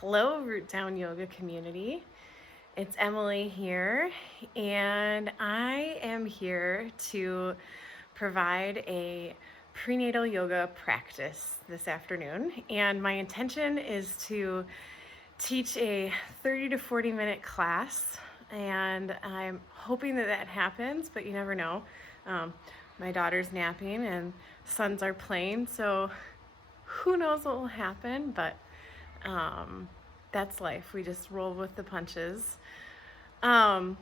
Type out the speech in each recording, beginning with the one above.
Hello, Root Down Yoga community. It's Emily here, and I am here to provide a prenatal yoga practice this afternoon. And my intention is to teach a 30 to 40 minute class, and I'm hoping that that happens, but you never know. My daughter's napping and sons are playing, so who knows what will happen, but that's life. We just roll with the punches. So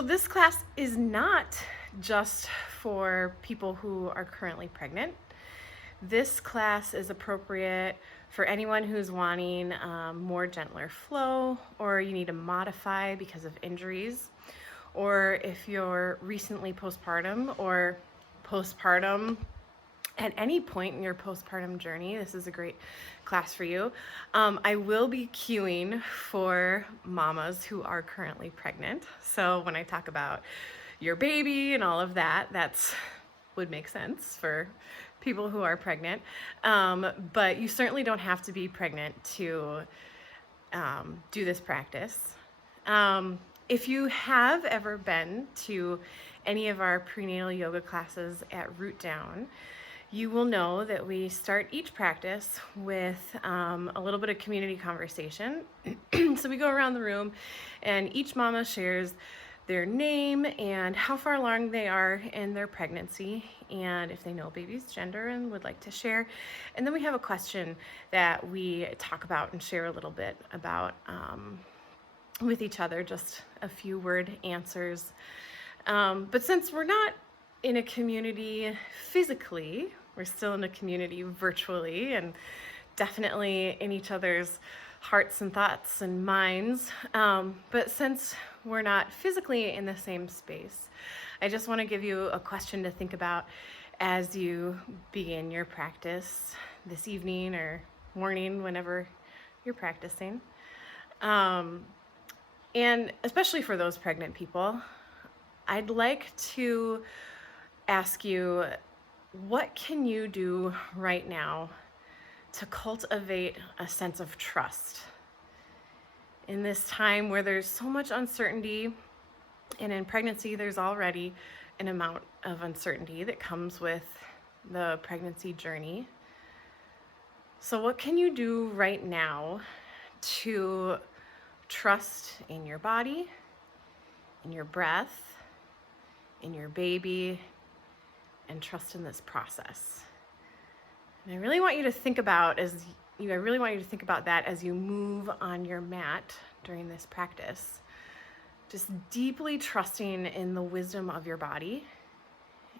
this class is not just for people who are currently pregnant. This class is appropriate for anyone who's wanting more gentler flow, or you need to modify because of injuries, or if you're recently postpartum or postpartum at any point in your postpartum journey, this is a great class for you. I will be queuing for mamas who are currently pregnant. So when I talk about your baby and all of that, that's would make sense for people who are pregnant. But you certainly don't have to be pregnant to do this practice. If you have ever been to any of our prenatal yoga classes at Root Down, you will know that we start each practice with a little bit of community conversation. So we go around the room and each mama shares their name and how far along they are in their pregnancy, and if they know baby's gender and would like to share. And then we have a question that we talk about and share a little bit about with each other, just a few word answers. But since we're not in a community physically, we're still in a community virtually, and definitely in each other's hearts and thoughts and minds. But since we're not physically in the same space, I just want to give you a question to think about as you begin your practice this evening or morning, whenever you're practicing. And especially for those pregnant people, I'd like to ask you, what can you do right now to cultivate a sense of trust in this time where there's so much uncertainty, and in pregnancy there's already an amount of uncertainty that comes with the pregnancy journey. So what can you do right now to trust in your body, in your breath, in your baby, and trust in this process? And I really want you to think about that as you move on your mat during this practice. Just deeply trusting in the wisdom of your body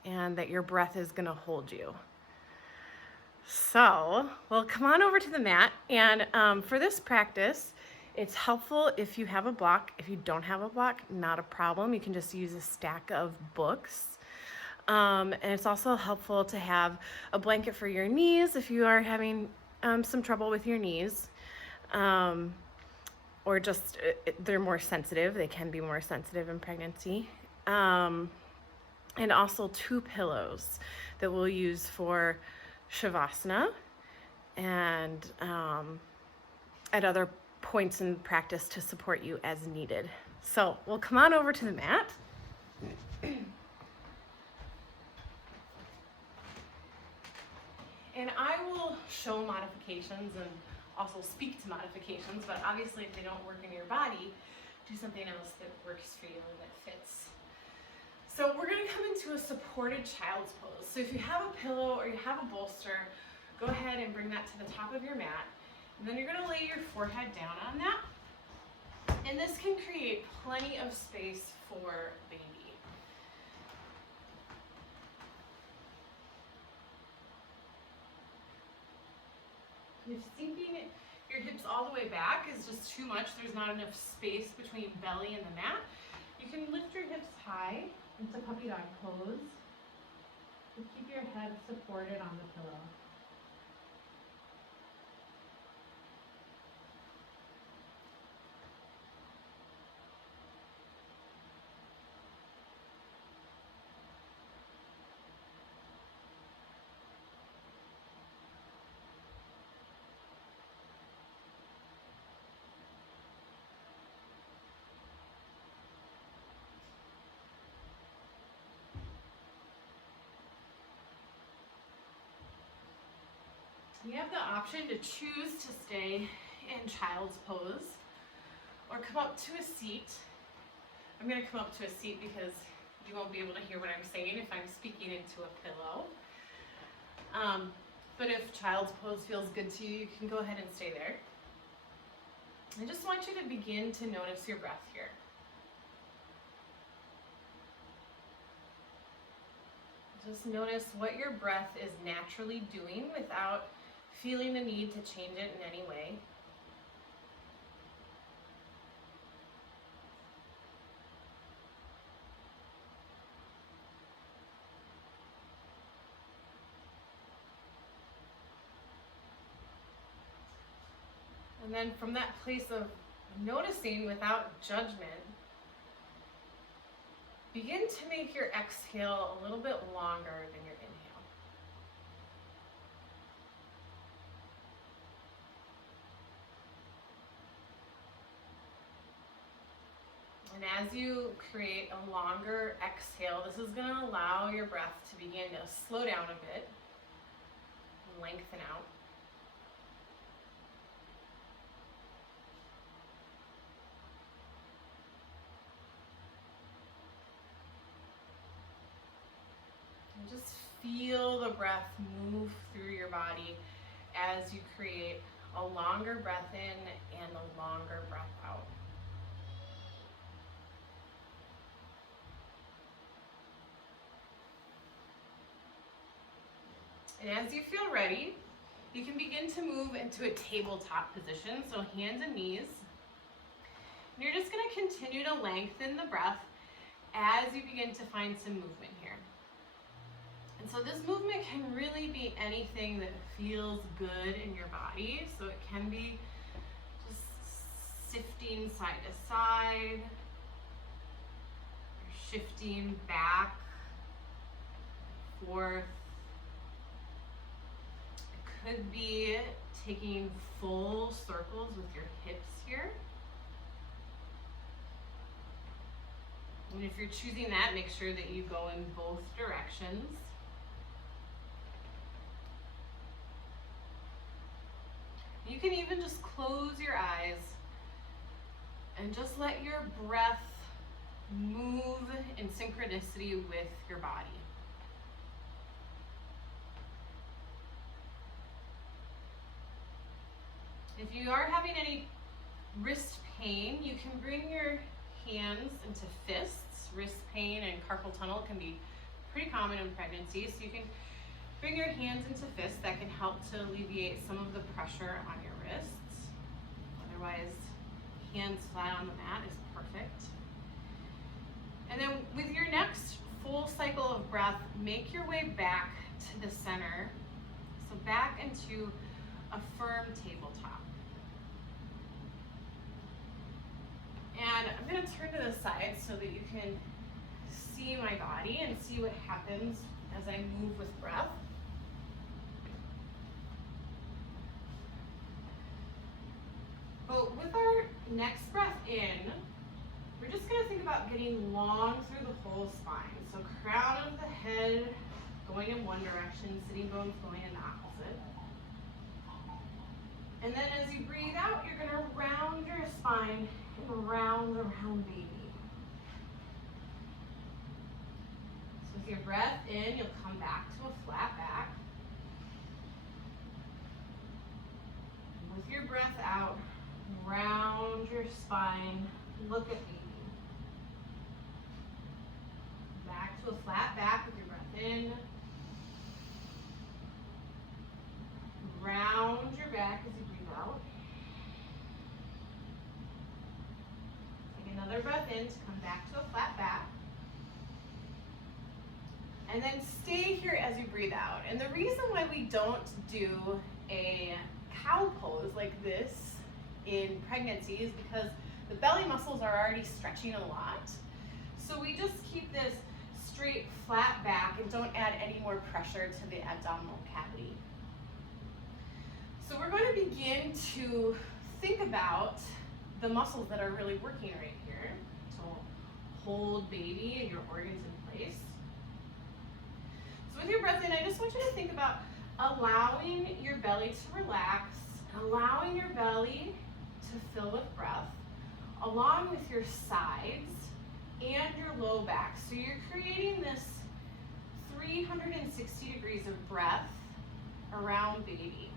and that your breath is going to hold you. So, well, come on over to the mat, and for this practice, it's helpful if you have a block. If you don't have a block, not a problem. You can just use a stack of books. And it's also helpful to have a blanket for your knees if you are having some trouble with your knees, or just they're more sensitive. They can be more sensitive in pregnancy. And also 2 pillows that we'll use for Shavasana and at other points in practice to support you as needed. So we'll come on over to the mat. And I will show modifications and also speak to modifications, but obviously if they don't work in your body, do something else that works for you and that fits. So we're going to come into a supported child's pose. So if you have a pillow or you have a bolster, go ahead and bring that to the top of your mat. And then you're going to lay your forehead down on that. And this can create plenty of space for baby. If sinking your hips all the way back is just too much, there's not enough space between belly and the mat, you can lift your hips high into puppy dog pose and keep your head supported on the pillow. You have the option to choose to stay in child's pose or come up to a seat. I'm going to come up to a seat because you won't be able to hear what I'm saying if I'm speaking into a pillow. But if child's pose feels good to you, you can go ahead and stay there. I just want you to begin to notice your breath here. Just notice what your breath is naturally doing without feeling the need to change it in any way. And then from that place of noticing without judgment, begin to make your exhale a little bit longer than your inhale. And as you create a longer exhale, this is going to allow your breath to begin to slow down a bit and lengthen out. Just feel the breath move through your body as you create a longer breath in and a longer breath out. And as you feel ready, you can begin to move into a tabletop position, so hands and knees. And you're just going to continue to lengthen the breath as you begin to find some movement here. And so this movement can really be anything that feels good in your body. So it can be just shifting side to side, or shifting back, forth. It could be taking full circles with your hips here. And if you're choosing that, make sure that you go in both directions. You can even just close your eyes and just let your breath move in synchronicity with your body. If you are having any wrist pain, you can bring your hands into fists. Wrist pain and carpal tunnel can be pretty common in pregnancy, so you can bring your hands into fists. That can help to alleviate some of the pressure on your wrists. Otherwise, hands flat on the mat is perfect. And then with your next full cycle of breath, make your way back to the center. So back into a firm tabletop. And I'm going to turn to the side so that you can see my body and see what happens as I move with breath. But with our next breath in, we're just going to think about getting long through the whole spine. So crown of the head going in one direction, sitting bones going in the opposite. And then as you breathe out, you're going to round your spine and round the round baby. So with your breath in, you'll come back to a flat back. And with your breath out, round your spine, look at baby. Back to a flat back with your breath in. Round your back as you breathe out. Take another breath in to come back to a flat back. And then stay here as you breathe out. And the reason why we don't do a cow pose like this in pregnancy is because the belly muscles are already stretching a lot. So we just keep this straight, flat back and don't add any more pressure to the abdominal cavity. So we're going to begin to think about the muscles that are really working right here to hold baby and your organs in place. So with your breath in, I just want you to think about allowing your belly to relax, allowing your belly to fill with breath, along with your sides and your low back. So you're creating this 360 degrees of breath around baby.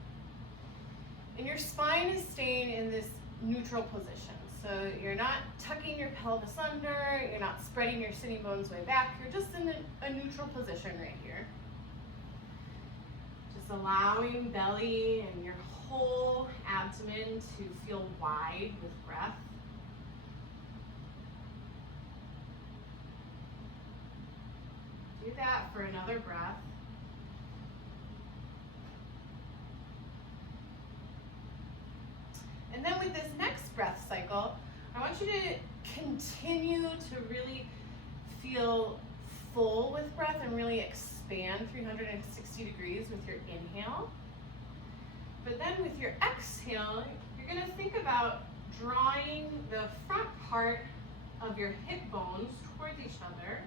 And your spine is staying in this neutral position. So you're not tucking your pelvis under, you're not spreading your sitting bones way back, you're just in a neutral position right here. Just allowing belly and your whole abdomen to feel wide with breath. Do that for another breath. And then with this next breath cycle, I want you to continue to really feel full with breath and really expand 360 degrees with your inhale. But then with your exhale, you're going to think about drawing the front part of your hip bones towards each other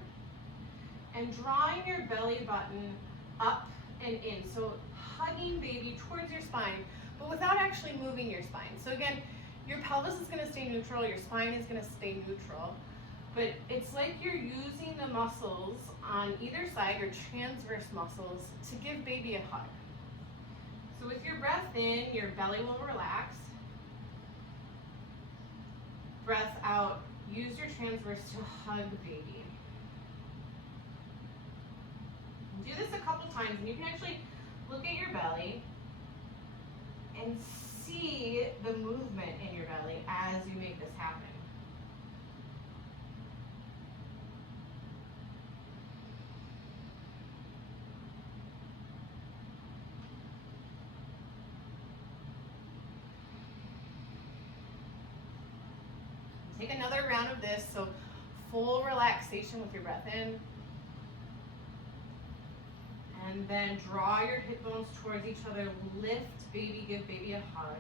and drawing your belly button up and in. So hugging baby towards your spine, but without actually moving your spine. So again, your pelvis is going to stay neutral, your spine is going to stay neutral, but it's like you're using the muscles on either side, your transverse muscles, to give baby a hug. So with your breath in, your belly will relax. Breath out, use your transverse to hug baby. Do this a couple times, and you can actually look at your belly and see the movement in your belly as you make this happen. Take another round of this, so full relaxation with your breath in. And then draw your hip bones towards each other, lift baby, give baby a hug.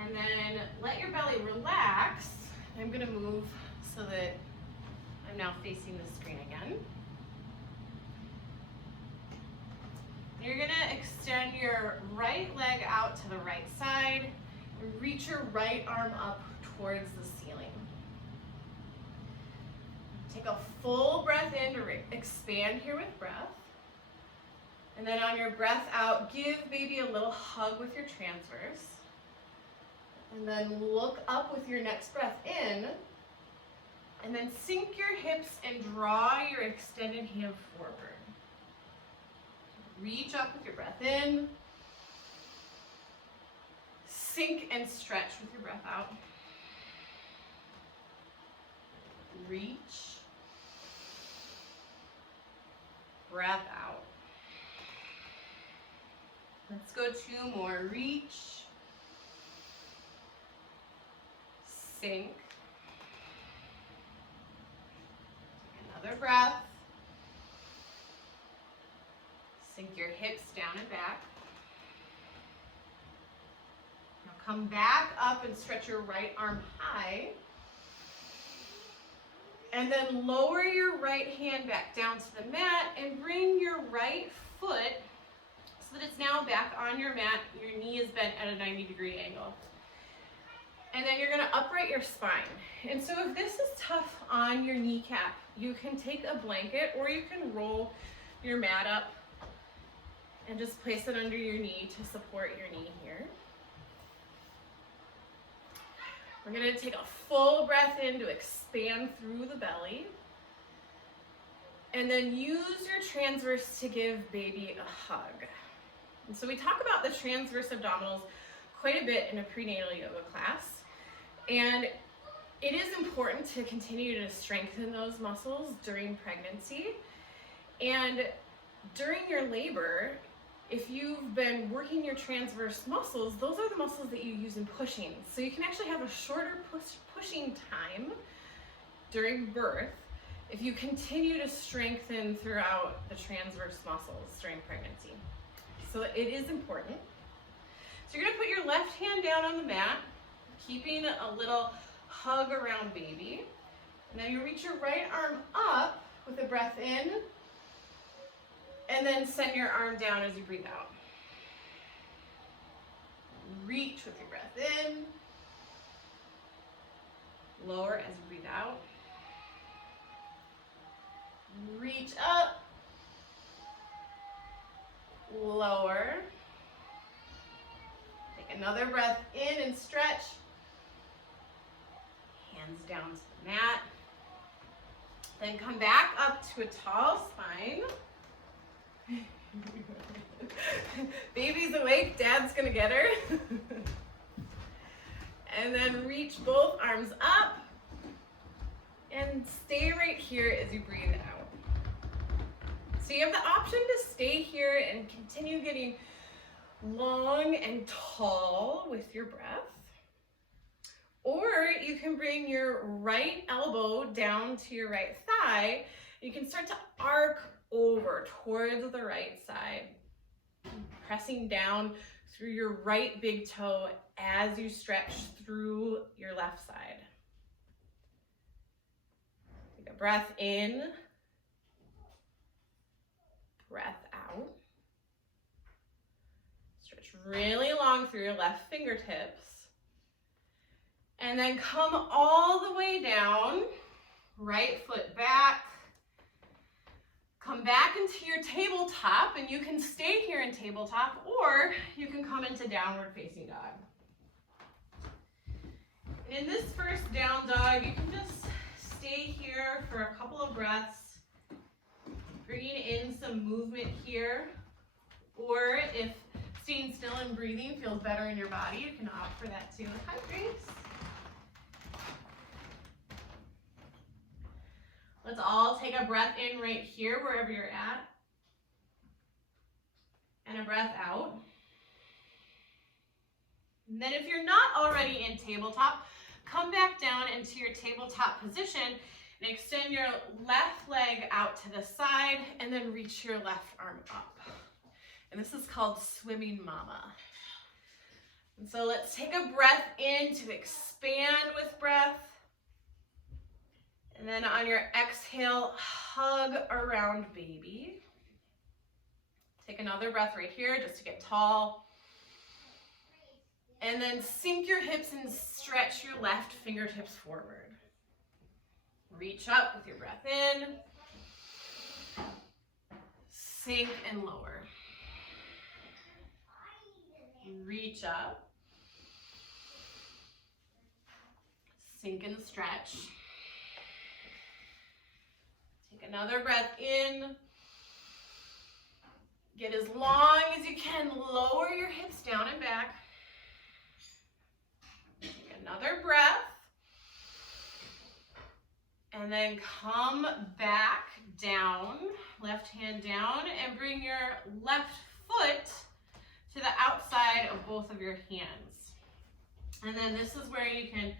And then let your belly relax. I'm gonna move so that I'm now facing the screen again. You're gonna extend your right leg out to the right side and reach your right arm up towards the ceiling. Take a full breath in to expand here with breath. And then on your breath out, give baby a little hug with your transverse. And then look up with your next breath in. And then sink your hips and draw your extended hand forward. Reach up with your breath in. Sink and stretch with your breath out. Reach. Breath out. Let's go 2 more. Reach. Sink. Another breath. Sink your hips down and back. Now come back up and stretch your right arm high. And then lower your right hand back down to the mat and bring your right foot so that it's now back on your mat. Your knee is bent at a 90-degree angle. And then you're gonna upright your spine. And so if this is tough on your kneecap, you can take a blanket or you can roll your mat up and just place it under your knee to support your knee here. We're gonna take a full breath in to expand through the belly. And then use your transverse to give baby a hug. And so we talk about the transverse abdominals quite a bit in a prenatal yoga class. And it is important to continue to strengthen those muscles during pregnancy. And during your labor, if you've been working your transverse muscles, those are the muscles that you use in pushing. So you can actually have a shorter pushing time during birth if you continue to strengthen throughout the transverse muscles during pregnancy. So it is important. So you're gonna put your left hand down on the mat, keeping a little hug around baby. And then you reach your right arm up with a breath in. And then send your arm down as you breathe out. Reach with your breath in. Lower as you breathe out. Reach up. Lower. Take another breath in and stretch. Hands down to the mat. Then come back up to a tall spine. Baby's awake, Dad's gonna get her. And then reach both arms up and stay right here as you breathe out. So you have the option to stay here and continue getting long and tall with your breath. Or you can bring your right elbow down to your right thigh. You can start to arc over towards the right side, pressing down through your right big toe as you stretch through your left side. Take a breath in, breath out. Stretch really long through your left fingertips. And then come all the way down, right foot back. Come back into your tabletop, and you can stay here in tabletop, or you can come into downward facing dog. In this first down dog, you can just stay here for a couple of breaths, bringing in some movement here, or if staying still and breathing feels better in your body, you can opt for that too. Hi, Grace. Let's all take a breath in right here, wherever you're at. And a breath out. And then if you're not already in tabletop, come back down into your tabletop position and extend your left leg out to the side and then reach your left arm up. And this is called Swimming Mama. And so let's take a breath in to expand with breath. And then on your exhale, hug around baby. Take another breath right here just to get tall. And then sink your hips and stretch your left fingertips forward. Reach up with your breath in. Sink and lower. Reach up. Sink and stretch. Take another breath in. Get as long as you can. Lower your hips down and back. Take another breath. And then come back down, left hand down, and bring your left foot to the outside of both of your hands. And then this is where you can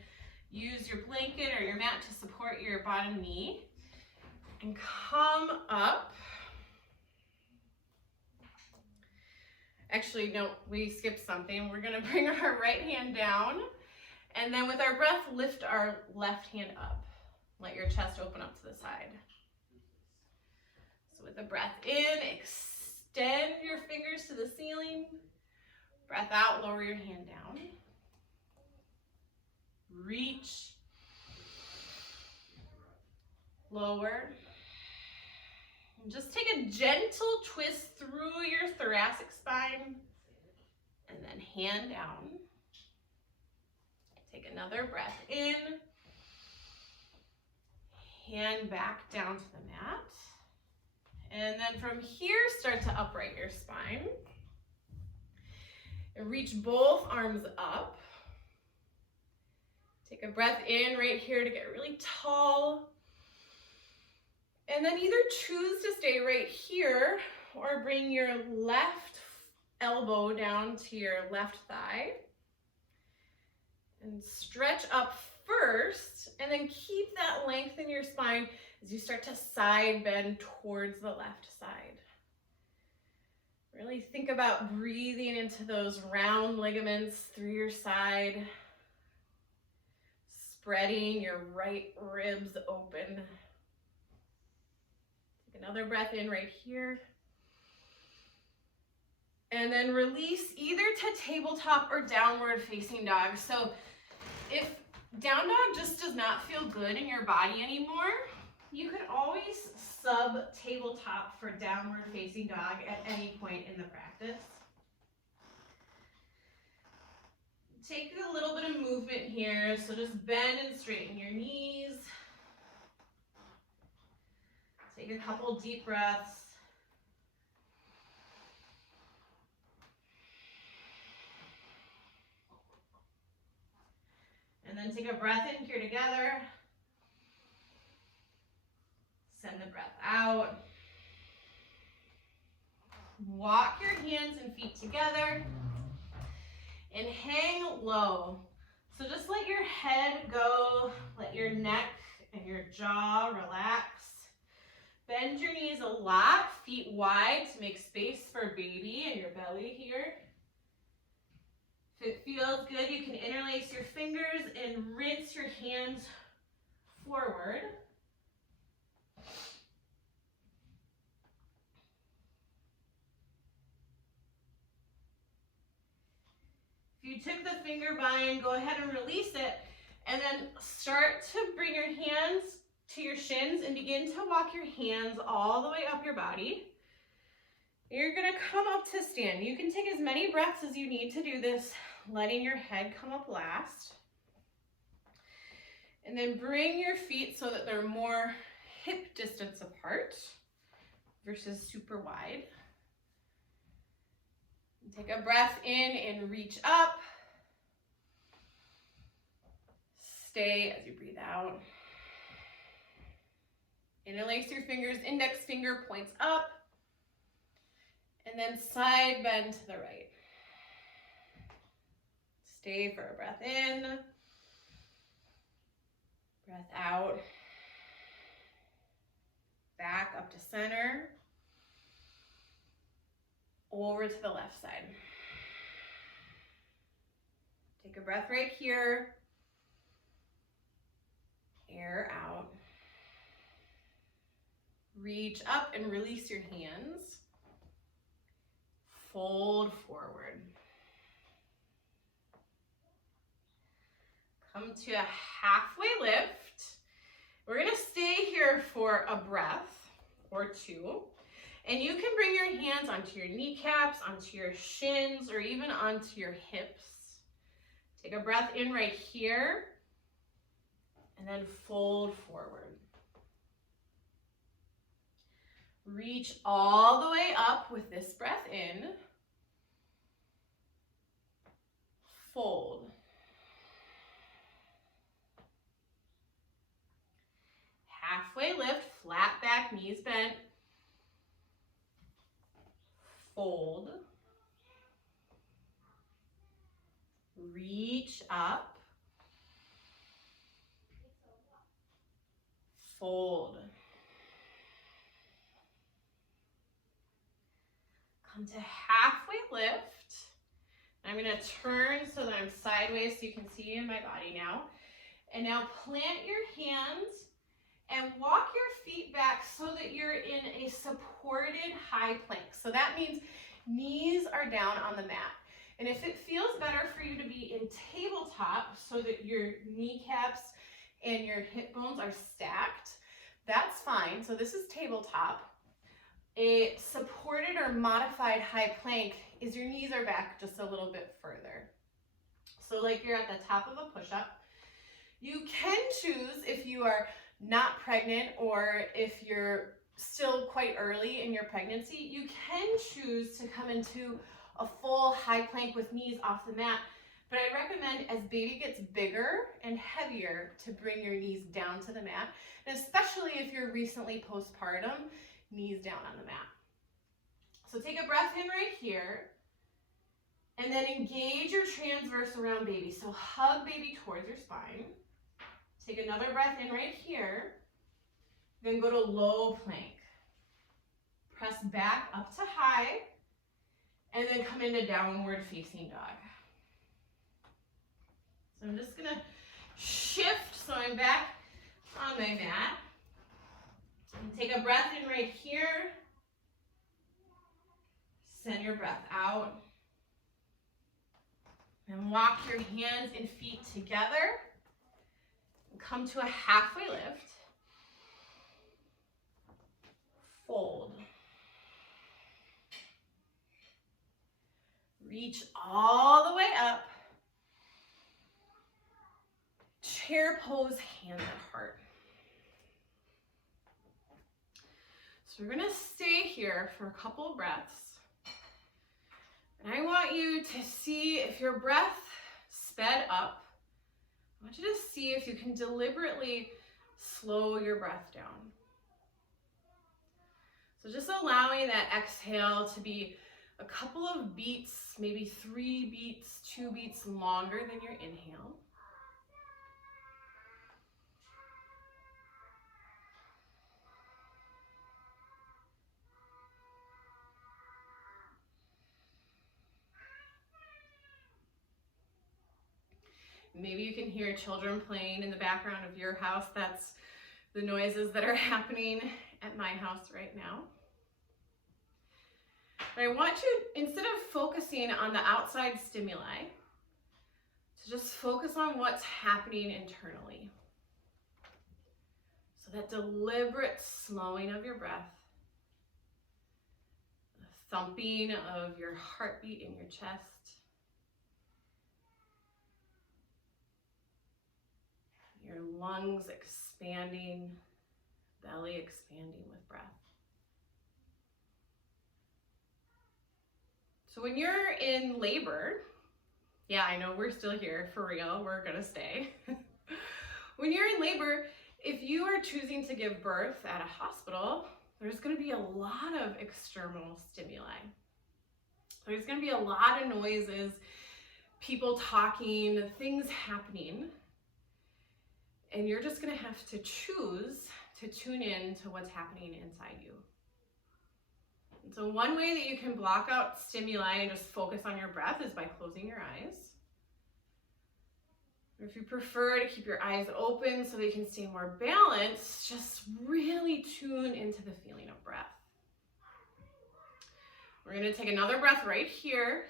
use your blanket or your mat to support your bottom knee. And come up. Actually, no, we skipped something. We're gonna bring our right hand down, and then with our breath, lift our left hand up. Let your chest open up to the side. So with a breath in, extend your fingers to the ceiling. Breath out, lower your hand down. Reach. Lower. And just take a gentle twist through your thoracic spine. And then hand down. Take another breath in. Hand back down to the mat. And then from here, start to upright your spine. And reach both arms up. Take a breath in right here to get really tall. And then either choose to stay right here or bring your left elbow down to your left thigh. And stretch up first, and then keep that length in your spine as you start to side bend towards the left side. Really think about breathing into those round ligaments through your side, spreading your right ribs open. Take another breath in right here. And then release either to tabletop or downward facing dog. So if down dog just does not feel good in your body anymore, you could always sub tabletop for downward facing dog at any point in the practice. Take a little bit of movement here, so just bend and straighten your knees. Take a couple deep breaths. And then take a breath in here together. Send the breath out. Walk your hands and feet together and hang low. So just let your head go, let your neck and your jaw relax. Bend your knees a lot, feet wide to make space for baby and your belly here. If it feels good, you can interlace your fingers and rinse your hands forward. If you took the finger bind, go ahead and release it, and then start to bring your hands to your shins and begin to walk your hands all the way up your body. You're gonna come up to stand. You can take as many breaths as you need to do this, letting your head come up last. And then bring your feet so that they're more hip distance apart versus super wide. Take a breath in and reach up. Stay as you breathe out. Interlace your fingers, index finger points up. And then side bend to the right. Stay for a breath in. Breath out. Back up to center. Over to the left side. Take a breath right here. Air out. Reach up and release your hands. Fold forward. Come to a halfway lift. We're gonna stay here for a breath or two. And you can bring your hands onto your kneecaps, onto your shins, or even onto your hips. Take a breath in right here, and then fold forward. Reach all the way up with this breath in. Fold. Halfway lift, flat back, knees bent. Fold. Reach up. Fold. Come to halfway lift. I'm going to turn so that I'm sideways so you can see in my body now. And now plant your hands and walk your feet back so that you're in a supported high plank. So that means knees are down on the mat. And if it feels better for you to be in tabletop so that your kneecaps and your hip bones are stacked, that's fine. So this is tabletop. A supported or modified high plank is your knees are back just a little bit further. So like you're at the top of a push-up. You can choose, if you are not pregnant or if you're still quite early in your pregnancy, you can choose to come into a full high plank with knees off the mat. But I recommend as baby gets bigger and heavier to bring your knees down to the mat, and especially if you're recently postpartum, knees down on the mat. So take a breath in right here, and then engage your transverse around baby. So hug baby towards your spine. Take another breath in right here, then go to low plank. Press back up to high, and then come into downward facing dog. So I'm just gonna shift so I'm back on my mat. And take a breath in right here. Send your breath out. And walk your hands and feet together. Come to a halfway lift. Fold. Reach all the way up. Chair pose, hands at heart. So we're going to stay here for a couple of breaths. And I want you to see if your breath sped up. I want you to see if you can deliberately slow your breath down. So just allowing that exhale to be a couple of beats, maybe 3 beats, 2 beats longer than your inhale. Maybe you can hear children playing in the background of your house. That's the noises that are happening at my house right now. But I want you, instead of focusing on the outside stimuli, to just focus on what's happening internally. So that deliberate slowing of your breath, the thumping of your heartbeat in your chest, your lungs expanding, belly expanding with breath. So when you're in labor, yeah, I know we're still here, for real, we're gonna stay. When you're in labor, if you are choosing to give birth at a hospital, there's gonna be a lot of external stimuli. There's gonna be a lot of noises, people talking, things happening. And you're just gonna have to choose to tune in to what's happening inside you. And so one way that you can block out stimuli and just focus on your breath is by closing your eyes. Or if you prefer to keep your eyes open so that you can stay more balanced, just really tune into the feeling of breath. We're gonna take another breath right here.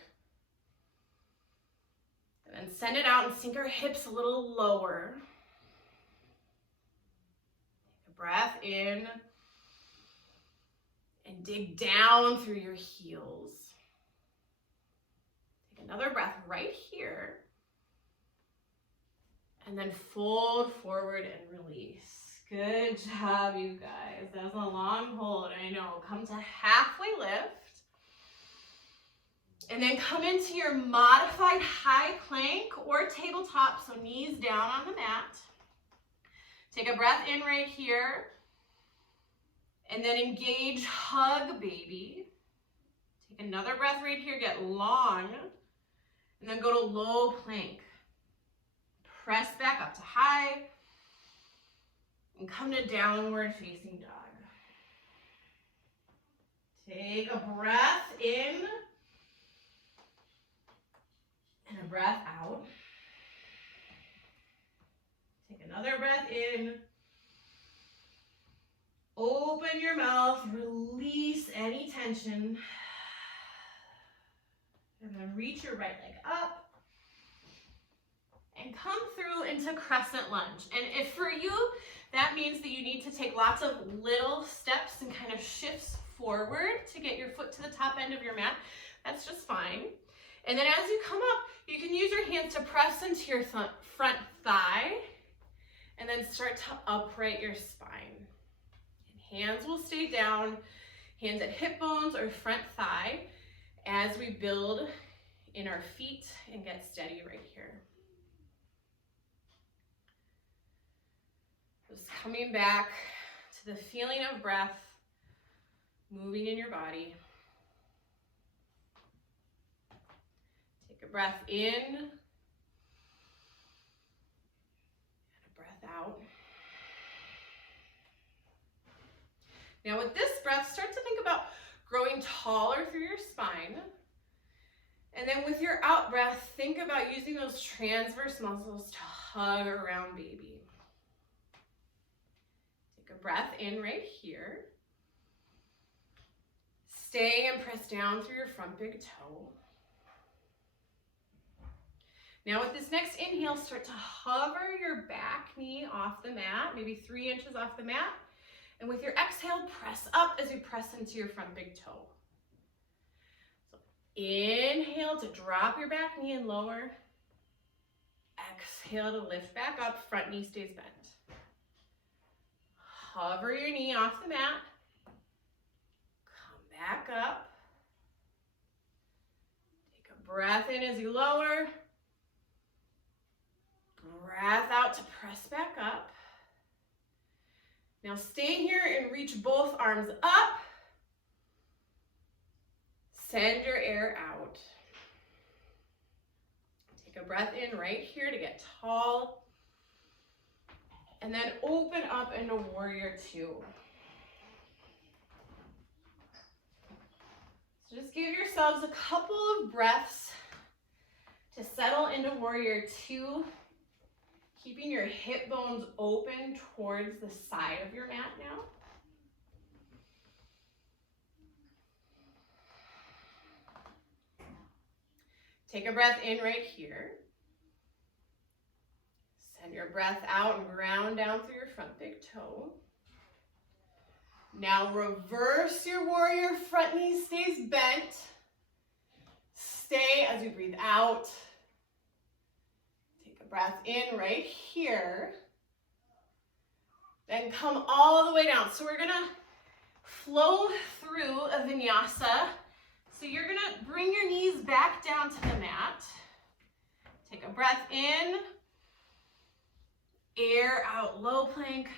And then send it out and sink our hips a little lower. Breath in and dig down through your heels. Take another breath right here. And then fold forward and release. Good job, you guys. That was a long hold, I know. Come to halfway lift. And then come into your modified high plank or tabletop, so knees down on the mat. Take a breath in right here, and then engage hug baby. Take another breath right here, get long, and then go to low plank. Press back up to high, and come to downward facing dog. Take a breath in, and a breath out. Take another breath in. Open your mouth, release any tension. And then reach your right leg up. And come through into Crescent Lunge. And if for you, that means that you need to take lots of little steps and kind of shifts forward to get your foot to the top end of your mat, that's just fine. And then as you come up, you can use your hands to press into your front thigh. And then start to upright your spine. And hands will stay down, hands at hip bones or front thigh as we build in our feet and get steady right here. Just coming back to the feeling of breath moving in your body. Take a breath in. Out. Now with this breath, start to think about growing taller through your spine. And then with your out breath, think about using those transverse muscles to hug around baby. Take a breath in right here. Stay and press down through your front big toe. Now with this next inhale, start to hover your back knee off the mat, maybe 3 inches off the mat. And with your exhale, press up as you press into your front big toe. So inhale to drop your back knee and lower. Exhale to lift back up, front knee stays bent. Hover your knee off the mat. Come back up. Take a breath in as you lower. Breath out to press back up. Now stay here and reach both arms up. Send your air out. Take a breath in right here to get tall. And then open up into warrior two. So just give yourselves a couple of breaths to settle into warrior two. Keeping your hip bones open towards the side of your mat now. Take a breath in right here. Send your breath out and ground down through your front big toe. Now reverse your warrior, front knee stays bent. Stay as you breathe out. Breath in right here. Then come all the way down. So we're gonna flow through a vinyasa. So you're gonna bring your knees back down to the mat. Take a breath in. Air out, low plank.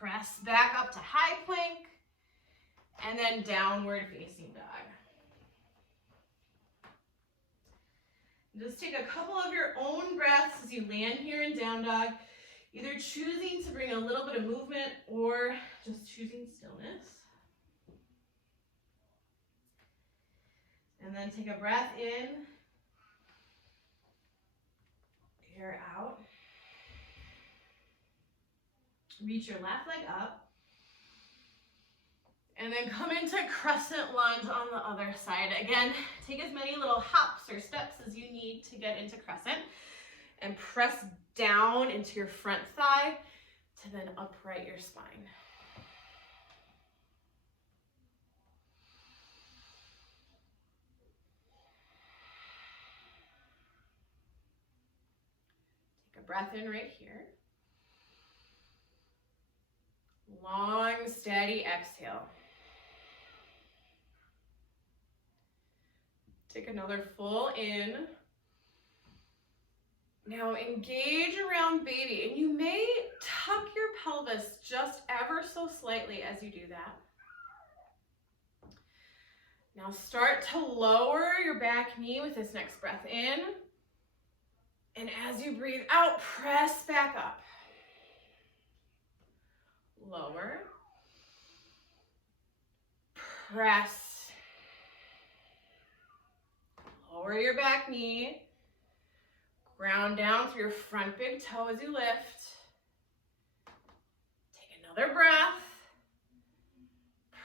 Press back up to high plank. And then downward facing dog. Just take a couple of your own breaths as you land here in down dog, either choosing to bring a little bit of movement or just choosing stillness. And then take a breath in, air out. Reach your left leg up. And then come into Crescent Lunge on the other side. Again, take as many little hops or steps as you need to get into Crescent. And press down into your front thigh to then upright your spine. Take a breath in right here. Long, steady exhale. Take another full in. Now engage around baby, and you may tuck your pelvis just ever so slightly as you do that. Now start to lower your back knee with this next breath in. And as you breathe out, press back up. Lower. Press. Lower your back knee. Ground down through your front big toe as you lift. Take another breath.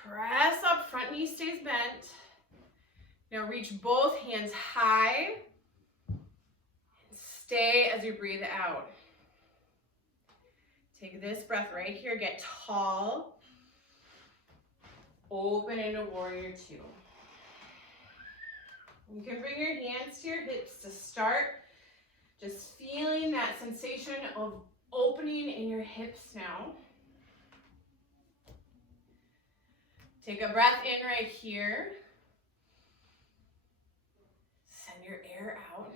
Press up, front knee stays bent. Now reach both hands high. And stay as you breathe out. Take this breath right here, get tall. Open into warrior two. You can bring your hands to your hips to start. Just feeling that sensation of opening in your hips now. Take a breath in right here. Send your air out.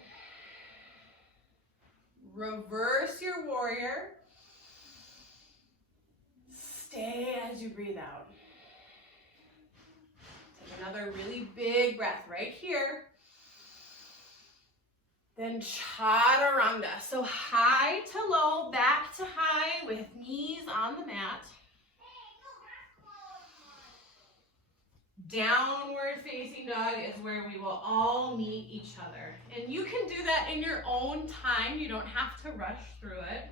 Reverse your warrior. Stay as you breathe out. Take another really big breath right here. Then chaturanga. So high to low, back to high with knees on the mat. Downward facing dog is where we will all meet each other. And you can do that in your own time. You don't have to rush through it.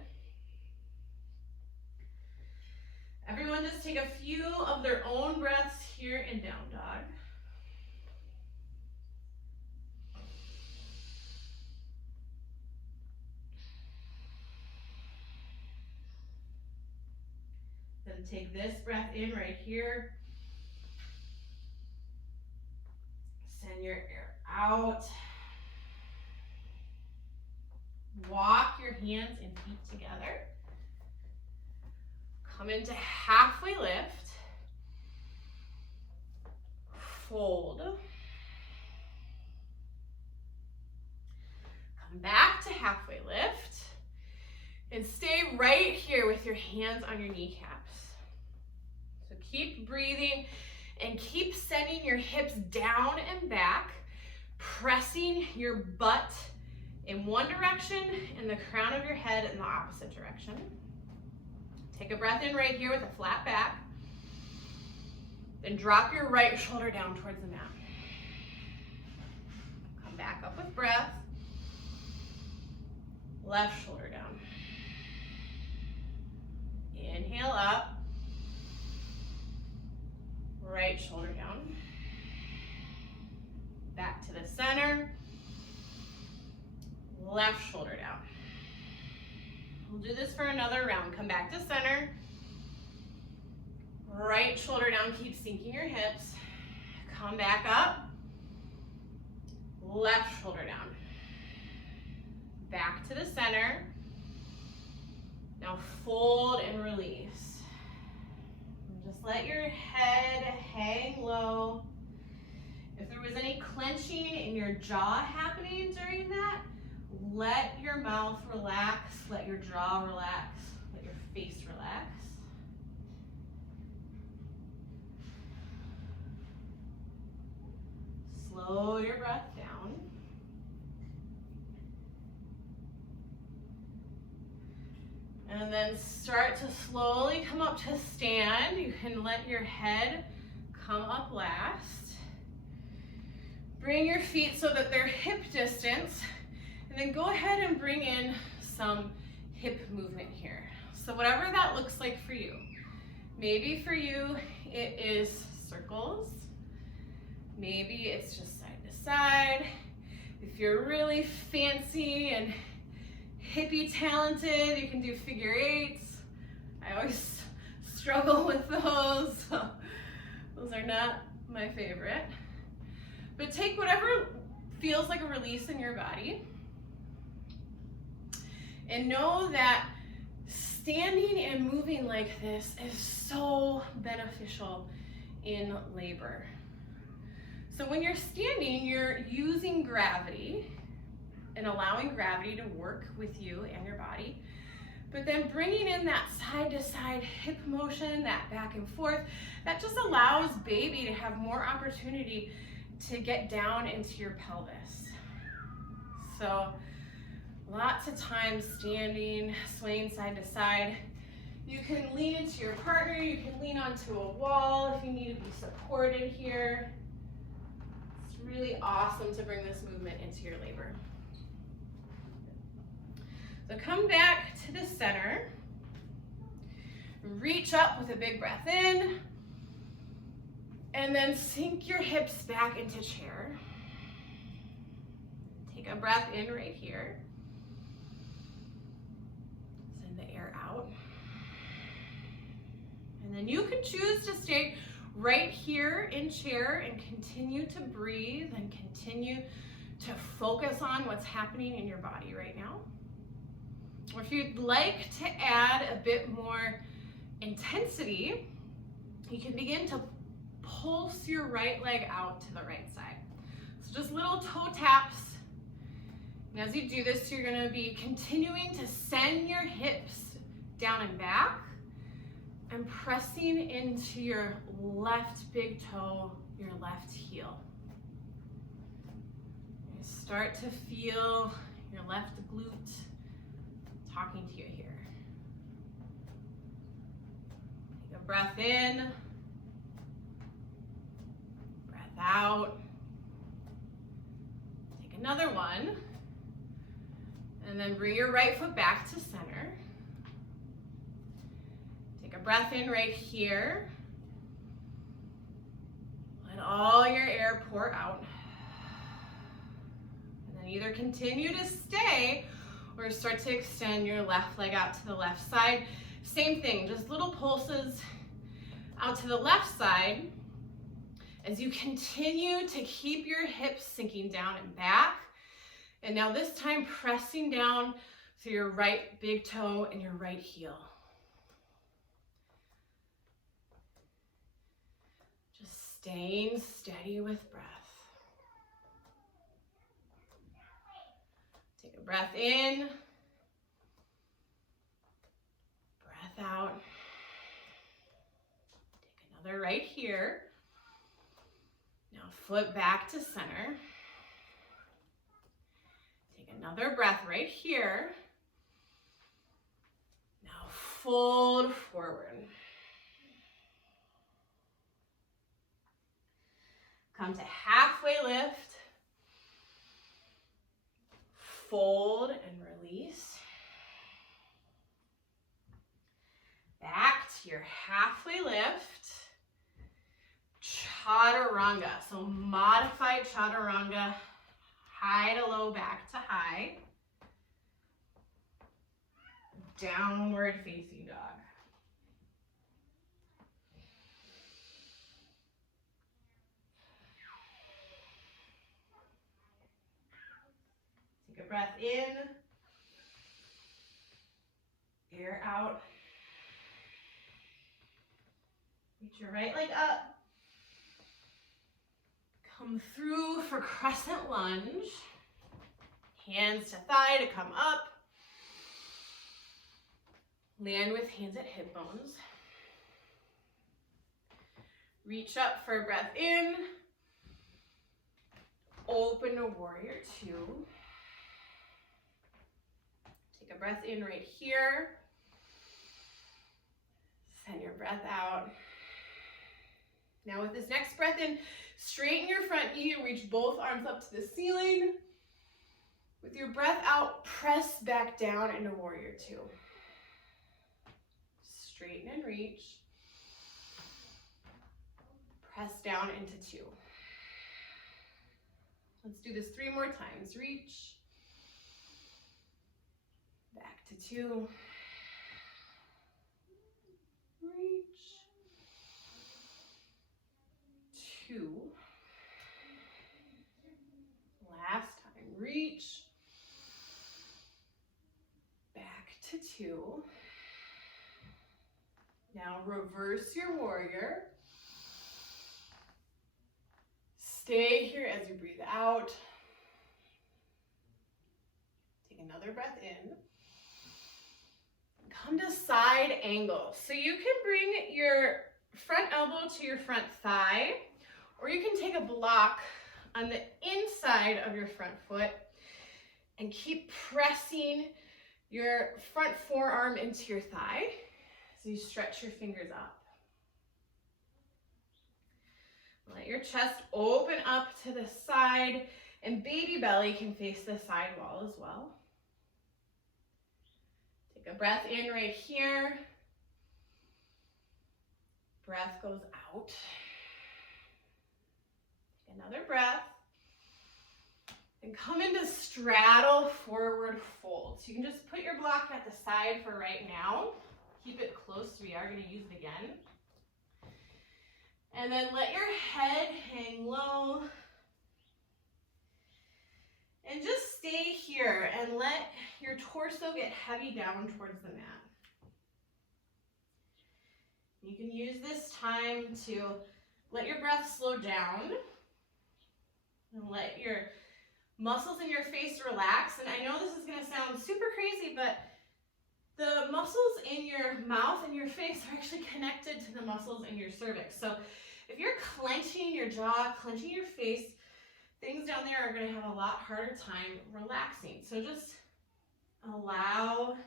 Everyone just take a few of their own breaths here in down dog. Then take this breath in right here. Send your air out. Walk your hands and feet together. Come into halfway lift. Fold. Come back to halfway lift. And stay right here with your hands on your kneecaps. So keep breathing and keep sending your hips down and back, pressing your butt in one direction and the crown of your head in the opposite direction. Take a breath in right here with a flat back. Then drop your right shoulder down towards the mat. Come back up with breath. Left shoulder down. Inhale up. Right shoulder down. Back to the center. Left shoulder down. We'll do this for another round. Come back to center. Right shoulder down, keep sinking your hips. Come back up. Left shoulder down. Back to the center. Now fold and release. And just let your head hang low. If there was any clenching in your jaw happening during that, let your mouth relax, let your jaw relax, let your face relax. Slow your breath down. And then start to slowly come up to stand. You can let your head come up last. Bring your feet so that they're hip distance. And then go ahead and bring in some hip movement here. So whatever that looks like for you. Maybe for you it is circles. Maybe it's just side to side. If you're really fancy and hippie talented, you can do figure eights. I always struggle with those. So those are not my favorite. But take whatever feels like a release in your body. And know that standing and moving like this is so beneficial in labor. So when you're standing, you're using gravity and allowing gravity to work with you and your body. But then bringing in that side to side hip motion, that back and forth, that just allows baby to have more opportunity to get down into your pelvis. So lots of times standing, swaying side to side. You can lean into your partner, you can lean onto a wall if you need to be supported here. It's really awesome to bring this movement into your labor. So come back to the center. Reach up with a big breath in. And then sink your hips back into chair. Take a breath in right here. Send the air out. And then you can choose to stay right here in chair and continue to breathe and continue to focus on what's happening in your body right now. Or if you'd like to add a bit more intensity, you can begin to pulse your right leg out to the right side. So just little toe taps. And as you do this, you're going to be continuing to send your hips down and back and pressing into your left big toe, your left heel. You start to feel your left glute talking to you here. Take a breath in. Out. Take another one. And then bring your right foot back to center. Take a breath in right here. Let all your air pour out. And then either continue to stay or start to extend your left leg out to the left side. Same thing, just little pulses out to the left side as you continue to keep your hips sinking down and back. And now this time pressing down through your right big toe and your right heel. Just staying steady with breath. Take a breath in, breath out. Take another right here. Now flip back to center. Take another breath right here. Now fold forward. Come to halfway lift. Fold and release. Back to your halfway lift. Chaturanga. So modified chaturanga. High to low, back to high. Downward facing dog. Take a breath in. Air out. Reach your right leg up. Come through for Crescent Lunge. Hands to thigh to come up. Land with hands at hip bones. Reach up for a breath in. Open to warrior two. Take a breath in right here. Send your breath out. Now with this next breath in, straighten your front knee and reach both arms up to the ceiling. With your breath out, press back down into warrior two. Straighten and reach. Press down into two. Let's do this 3 more times. Reach. Back to two. Reach. Two. Last time. Reach. Back to two. Now reverse your warrior. Stay here as you breathe out. Take another breath in. Come to side angle. So you can bring your front elbow to your front thigh, or you can take a block on the inside of your front foot and keep pressing your front forearm into your thigh. So you stretch your fingers up. Let your chest open up to the side, and baby belly can face the side wall as well. Take a breath in right here. Breath goes out. Take another breath. And come into straddle forward fold. So you can just put your block at the side for right now. Keep it close. We are going to use it again. And then let your head hang low. And just stay here and let your torso get heavy down towards the mat. You can use this time to let your breath slow down and let your muscles in your face relax. And I know this is going to sound super crazy, but the muscles in your mouth and your face are actually connected to the muscles in your cervix. So if you're clenching your jaw, clenching your face, things down there are going to have a lot harder time relaxing. So just allow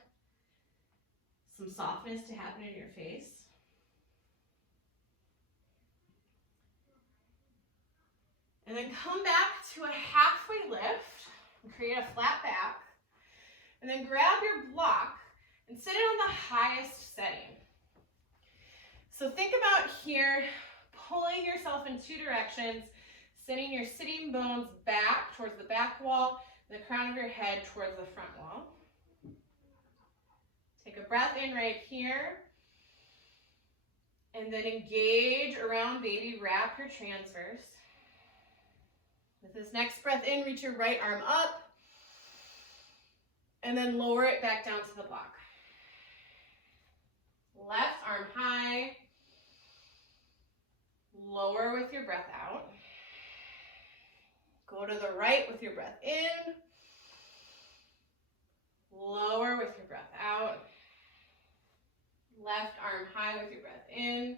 some softness to happen in your face. And then come back to a halfway lift and create a flat back. And then grab your block and sit it on the highest setting. So think about here, pulling yourself in two directions, sending your sitting bones back towards the back wall, the crown of your head towards the front wall. Take a breath in right here. And then engage around baby, wrap your transverse. With this next breath in, reach your right arm up. And then lower it back down to the block. Left arm high. Lower with your breath out. Go to the right with your breath in. Lower with your breath out. Left arm high with your breath in.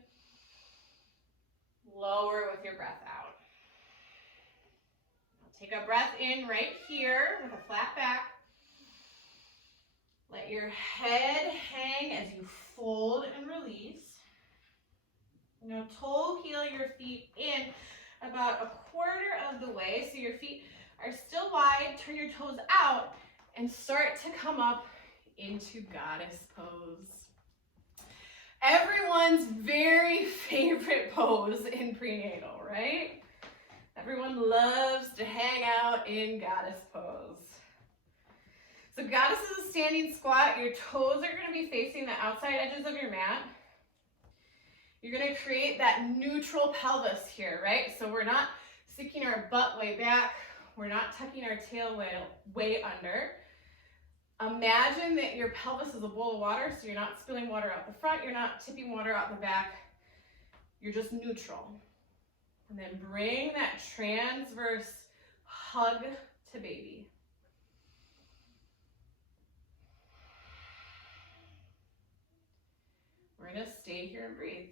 Lower with your breath out. Now take a breath in right here with a flat back. Let your head hang as you fold and release. Now toe heel your feet in about a quarter of the way, so your feet are still wide. Turn your toes out and start to come up into goddess pose. Everyone's very favorite pose in prenatal, right? Everyone loves to hang out in goddess pose. So goddess is a standing squat. Your toes are going to be facing the outside edges of your mat. You're going to create that neutral pelvis here, right? So we're not sticking our butt way back. We're not tucking our tail way under. Imagine that your pelvis is a bowl of water, so you're not spilling water out the front, you're not tipping water out the back, you're just neutral. And then bring that transverse hug to baby. We're going to stay here and breathe.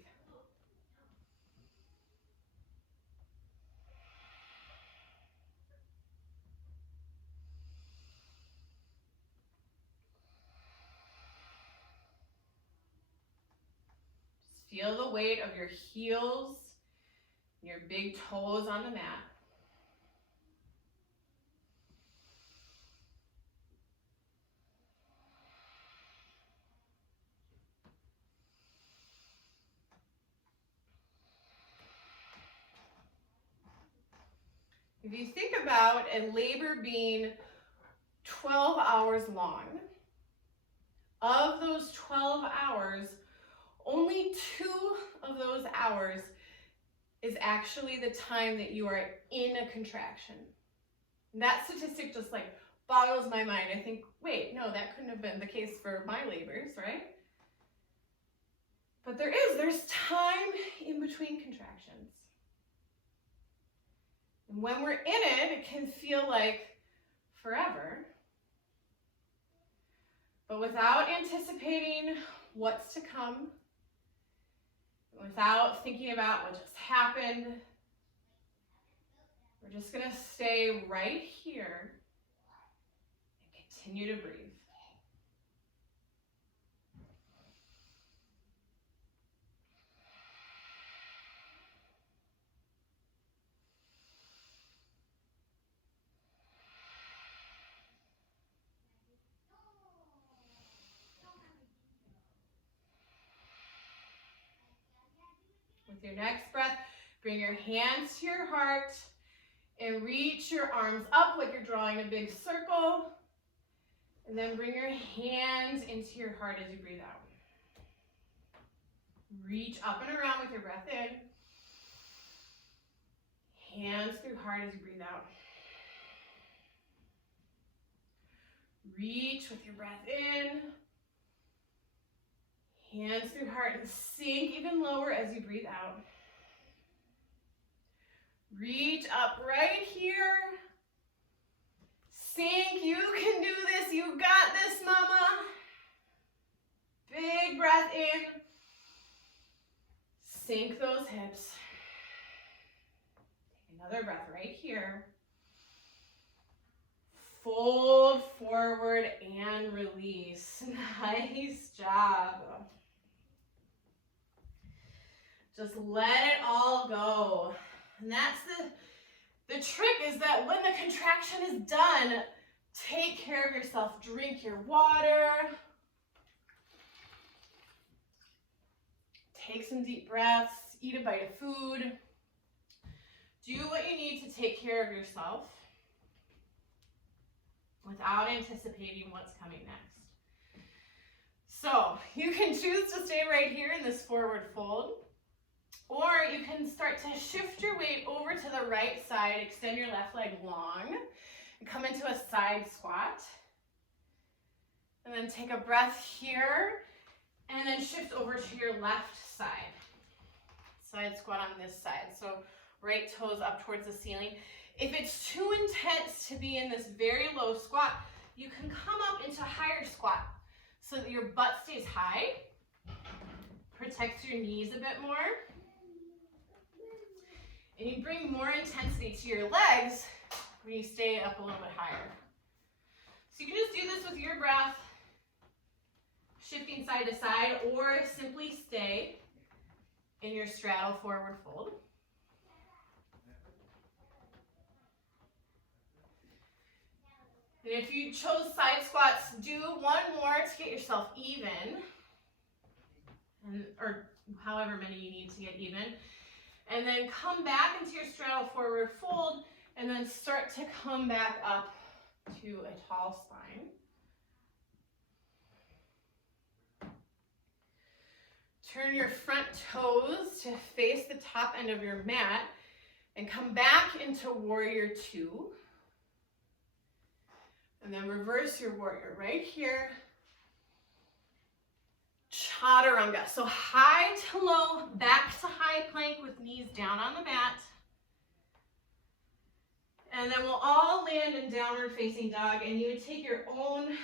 Feel the weight of your heels, your big toes on the mat. If you think about a labor being 12 hours long, of those 12 hours, only 2 of those hours is actually the time that you are in a contraction. And that statistic just like boggles my mind. I think, wait, no, that couldn't have been the case for my labors, right? But there's time in between contractions. And when we're in it, it can feel like forever. But without anticipating what's to come, without thinking about what just happened, we're just going to stay right here and continue to breathe. With your next breath, bring your hands to your heart and reach your arms up like you're drawing a big circle. And then bring your hands into your heart as you breathe out. Reach up and around with your breath in. Hands through heart as you breathe out. Reach with your breath in. Hands through heart and sink even lower as you breathe out. Reach up right here. Sink, you can do this. You got this, mama. Big breath in. Sink those hips. Take another breath right here. Fold forward and release. Nice job. Just let it all go. And that's the trick, is that when the contraction is done, take care of yourself. Drink your water. take some deep breaths, eat a bite of food. Do what you need to take care of yourself without anticipating what's coming next. So you can choose to stay right here in this forward fold, or you can start to shift your weight over to the right side, extend your left leg long, and come into a side squat. And then take a breath here, and then shift over to your left side. Side squat on this side. So right toes up towards the ceiling. If it's too intense to be in this very low squat, you can come up into higher squat so that your butt stays high, protects your knees a bit more, and you bring more intensity to your legs when you stay up a little bit higher. So you can just do this with your breath, shifting side to side, or simply stay in your straddle forward fold. And if you chose side squats, do one more to get yourself even, or however many you need to get even. And then come back into your straddle forward fold, and then start to come back up to a tall spine. Turn your front toes to face the top end of your mat and come back into warrior two. And then reverse your warrior right here. Chaturanga. So high to low, back to high plank with knees down on the mat. And then we'll all land in downward facing dog, and you would take your own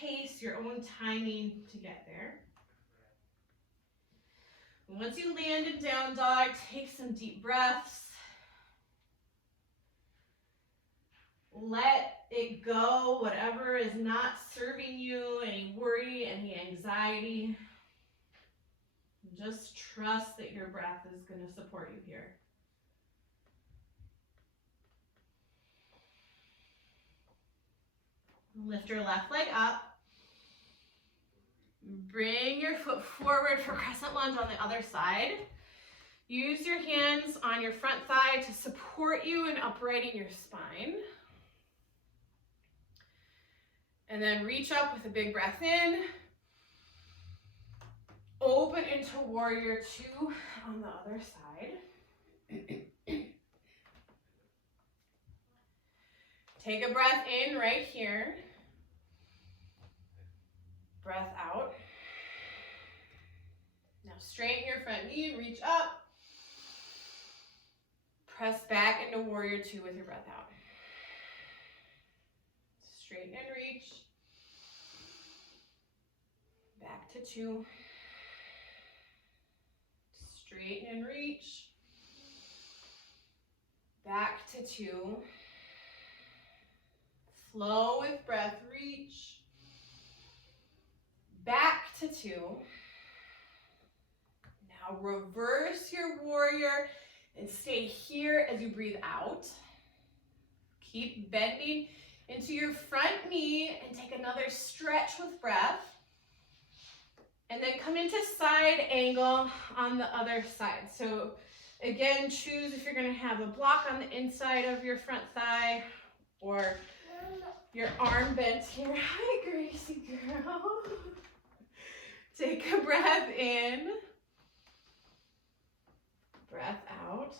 pace, your own timing to get there. Once you land in down dog, take some deep breaths. Let it go, whatever is not serving you, any worry, any anxiety. Just trust that your breath is going to support you here. Lift your left leg up. Bring your foot forward for Crescent Lunge on the other side. Use your hands on your front thigh to support you in uprighting your spine. And then reach up with a big breath in. Open into warrior two on the other side. Take a breath in right here. Breath out. Now straighten your front knee, reach up. Press back into warrior two with your breath out. Straighten and reach. Back to two. Straighten and reach. Back to two. Flow with breath, reach. Back to two. Now reverse your warrior and stay here as you breathe out. Keep bending into your front knee and take another stretch with breath. And then come into side angle on the other side. So again, choose if you're going to have a block on the inside of your front thigh or your arm bent here. Hi, Gracie girl. Take a breath in. Breath out.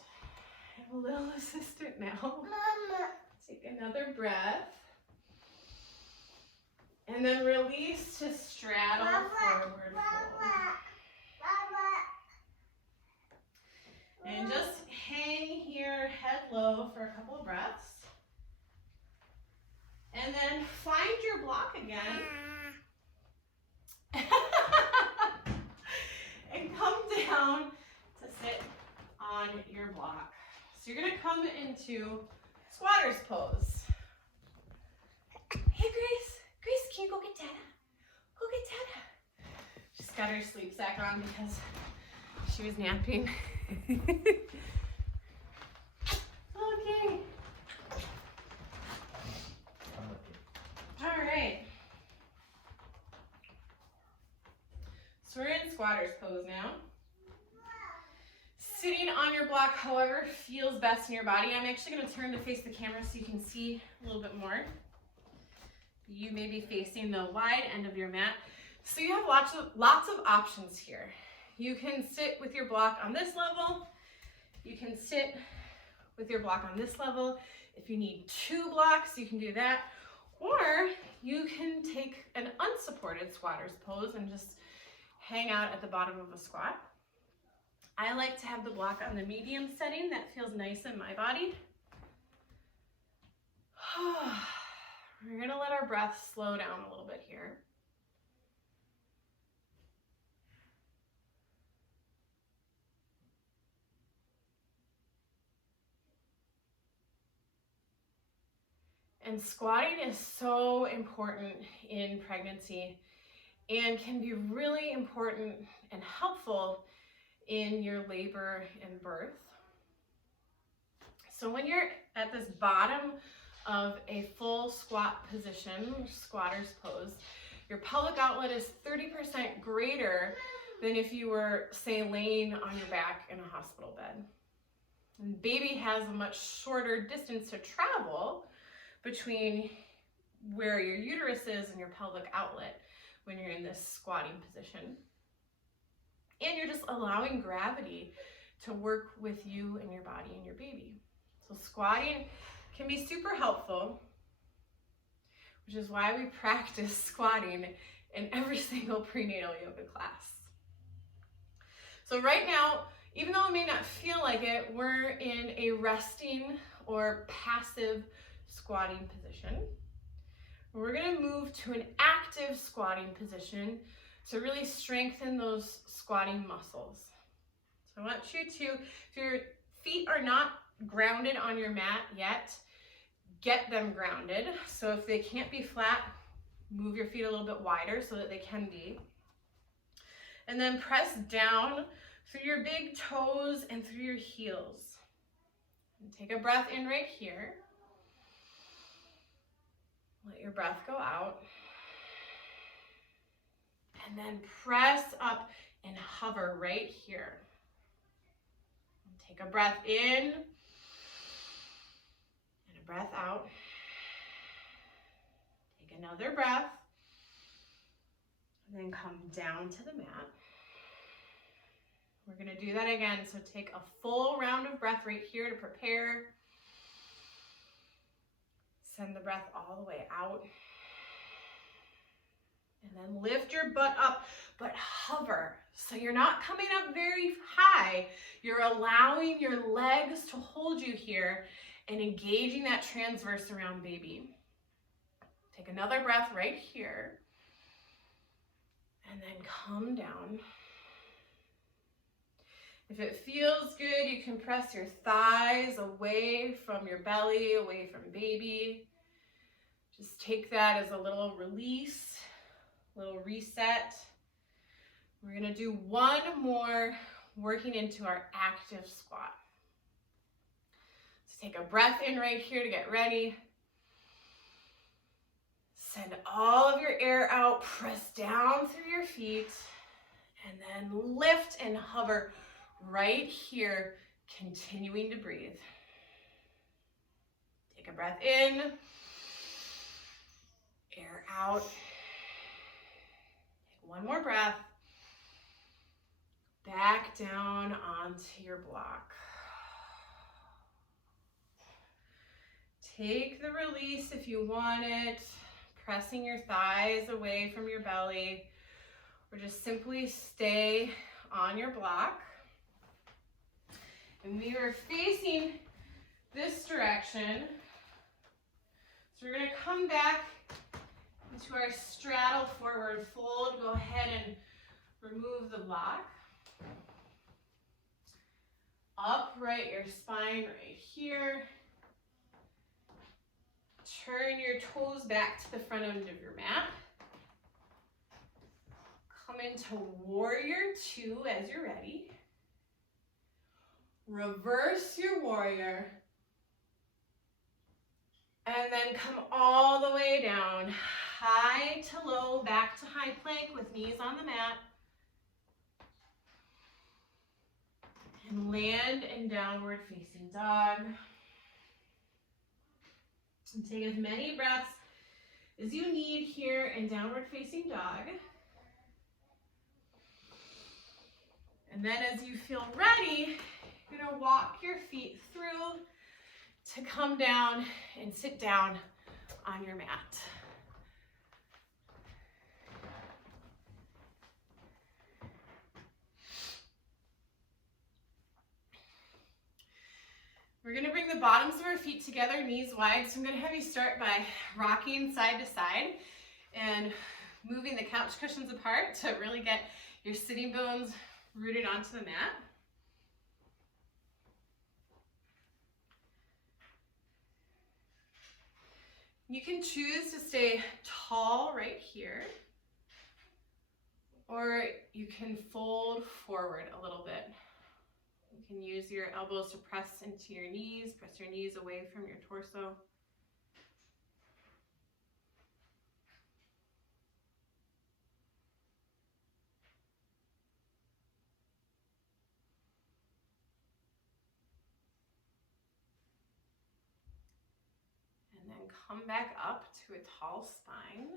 I have a little assistant now. Mama. Take another breath. And then release to straddle forward fold. And just hang here, head low for a couple of breaths. And then find your block again. And come down to sit on your block. So you're going to come into squatter's pose. Hey, Grace. Grace, can you go get Dada? Go get Dada. She's got her sleep sack on because she was napping. Okay. All right. So we're in squatter's pose now. sitting on your block however feels best in your body. I'm actually going to turn to face the camera so you can see a little bit more. You may be facing the wide end of your mat. So you have lots of options here. You can sit with your block on this level. You can sit with your block on this level. If you need 2 blocks, you can do that. Or you can take an unsupported squatter's pose and just hang out at the bottom of a squat. I like to have the block on the medium setting. That feels nice in my body. We're gonna let our breath slow down a little bit here. And squatting is so important in pregnancy and can be really important and helpful in your labor and birth. So when you're at this bottom of a full squat position, squatter's pose, your pelvic outlet is 30% greater than if you were, say, laying on your back in a hospital bed. And baby has a much shorter distance to travel between where your uterus is and your pelvic outlet when you're in this squatting position. And you're just allowing gravity to work with you and your body and your baby. So squatting can be super helpful, which is why we practice squatting in every single prenatal yoga class. So right now, even though it may not feel like it, we're in a resting or passive squatting position. We're going to move to an active squatting position to really strengthen those squatting muscles. So I want you to, if your feet are not grounded on your mat yet, get them grounded. So if they can't be flat, move your feet a little bit wider so that they can be. And then press down through your big toes and through your heels. And take a breath in right here. Let your breath go out. And then press up and hover right here. And take a breath in and a breath out. Take another breath. And then come down to the mat. We're going to do that again. So take a full round of breath right here to prepare. Send the breath all the way out. And then lift your butt up, but hover. So you're not coming up very high. You're allowing your legs to hold you here and engaging that transverse around baby. Take another breath right here. And then come down. If it feels good, you can press your thighs away from your belly, away from baby. Just take that as a little release, little reset. We're gonna do one more, working into our active squat. So take a breath in right here to get ready. Send all of your air out, press down through your feet, and then lift and hover right here, continuing to breathe. Take a breath in, air out. Take one more breath. Back down onto your block. Take the release if you want it, pressing your thighs away from your belly, or just simply stay on your block. And we are facing this direction. So we're going to come back into our straddle forward fold. Go ahead and remove the block. Upright your spine right here. Turn your toes back to the front end of your mat. Come into warrior two as you're ready. Reverse your warrior. And then come all the way down. High to low, back to high plank with knees on the mat. And land in downward facing dog. And take as many breaths as you need here in downward facing dog. And then as you feel ready, you're gonna walk your feet through to come down and sit down on your mat. We're gonna bring the bottoms of our feet together, knees wide. So I'm gonna have you start by rocking side to side and moving the couch cushions apart to really get your sitting bones rooted onto the mat. You can choose to stay tall right here, or you can fold forward a little bit. You can use your elbows to press into your knees, press your knees away from your torso. And then come back up to a tall spine.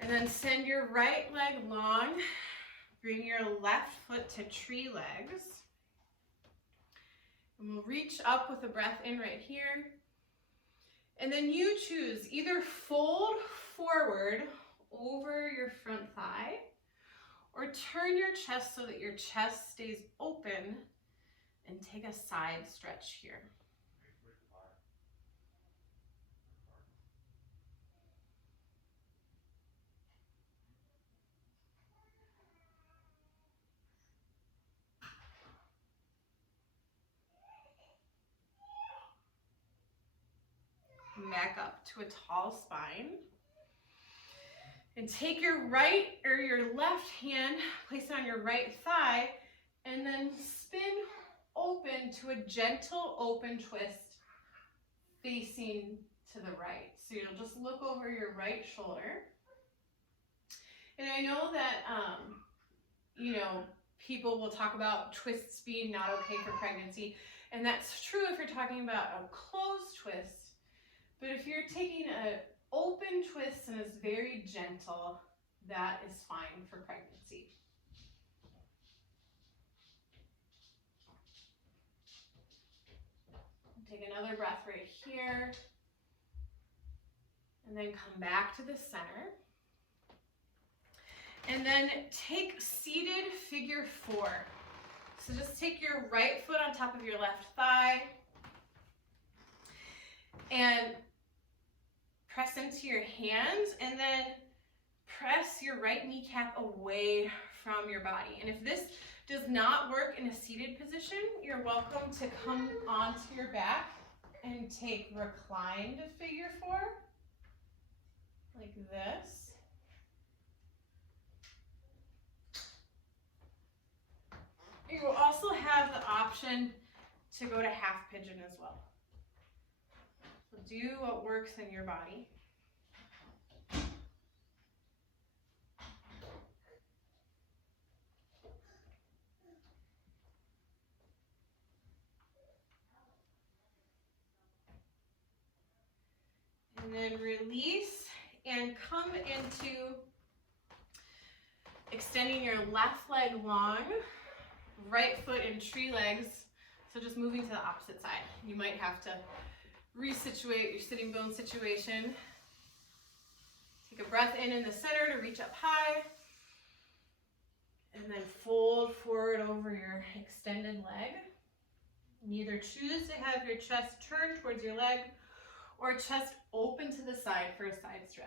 And then send your right leg long. Bring your left foot to tree legs. And we'll reach up with a breath in right here. And then you choose either fold forward over your front thigh or turn your chest so that your chest stays open and take a side stretch here. Back up to a tall spine. And take your right or your left hand, place it on your right thigh, and then spin open to a gentle open twist facing to the right. So you'll just look over your right shoulder. And I know that, people will talk about twists being not okay for pregnancy. And that's true if you're talking about a closed twist. But if you're taking an open twist and it's very gentle, that is fine for pregnancy. Take another breath right here. And then come back to the center. And then take seated figure four. So just take your right foot on top of your left thigh. And press into your hands and then press your right kneecap away from your body. And if this does not work in a seated position, you're welcome to come onto your back and take reclined figure four, like this. You will also have the option to go to half pigeon as well. So do what works in your body. And then release and come into extending your left leg long, right foot in tree legs. So just moving to the opposite side. You might have to resituate your sitting bone situation. Take a breath in the center to reach up high. And then fold forward over your extended leg. And either choose to have your chest turn towards your leg or chest open to the side for a side stretch.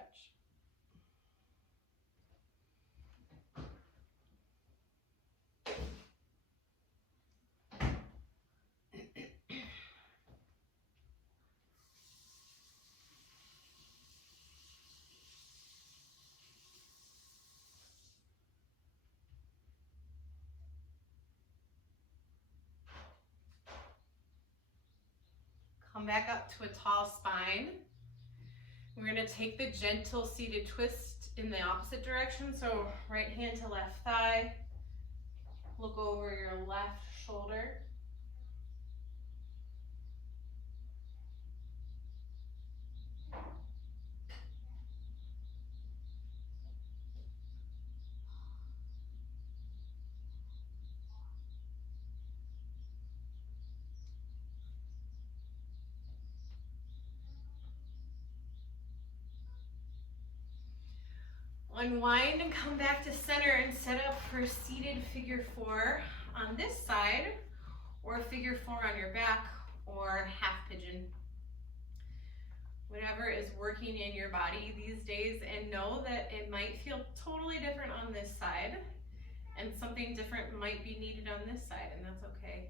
Come back up to a tall spine. We're going to take the gentle seated twist in the opposite direction. So right hand to left thigh, look over your left shoulder. Unwind and come back to center and set up for seated figure 4 on this side, or figure 4 on your back, or half pigeon. Whatever is working in your body these days, and know that it might feel totally different on this side, and something different might be needed on this side, and that's okay.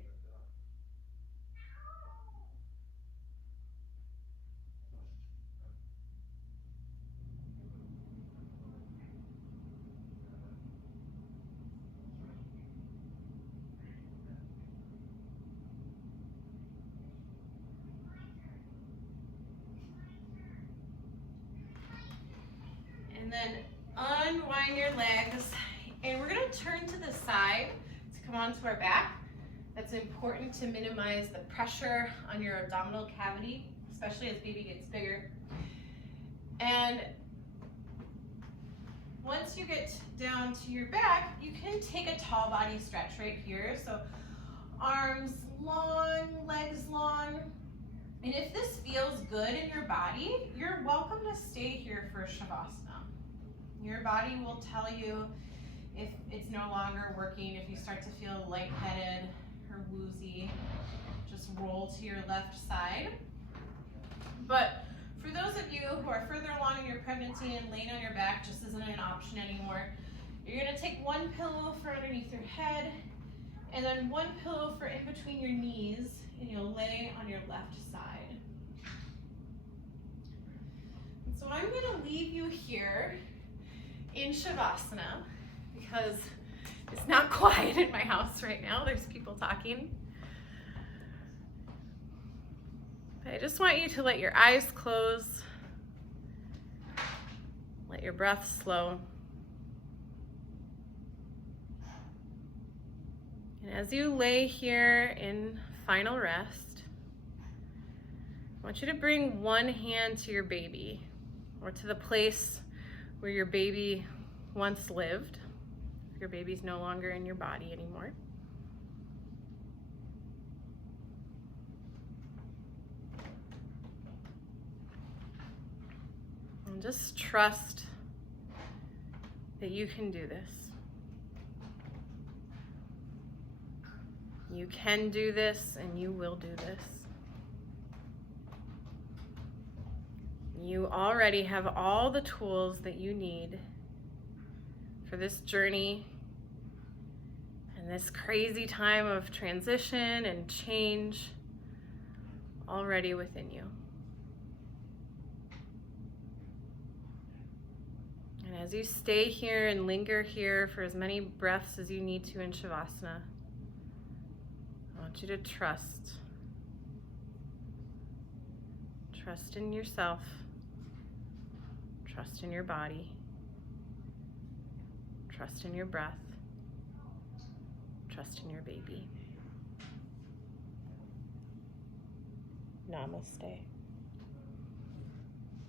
And then unwind your legs, and we're going to turn to the side to come onto our back. That's important to minimize the pressure on your abdominal cavity, especially as baby gets bigger. And once you get down to your back, you can take a tall body stretch right here. So arms long, legs long. And if this feels good in your body, you're welcome to stay here for Shavasana. Your body will tell you if it's no longer working, if you start to feel lightheaded or woozy. Just roll to your left side. But for those of you who are further along in your pregnancy and laying on your back just isn't an option anymore, you're going to take one pillow for underneath your head and then one pillow for in between your knees, and you'll lay on your left side. And so I'm going to leave you here in Shavasana because it's not quiet in my house right now. There's people talking. But I just want you to let your eyes close, let your breath slow. And as you lay here in final rest, I want you to bring one hand to your baby, or to the place where your baby once lived. Your baby's no longer in your body anymore. And just trust that you can do this. You can do this, and you will do this. You already have all the tools that you need for this journey and this crazy time of transition and change already within you. And as you stay here and linger here for as many breaths as you need to in Shavasana, I want you to trust. Trust in yourself. Trust in your body. Trust in your breath. Trust in your baby. Namaste.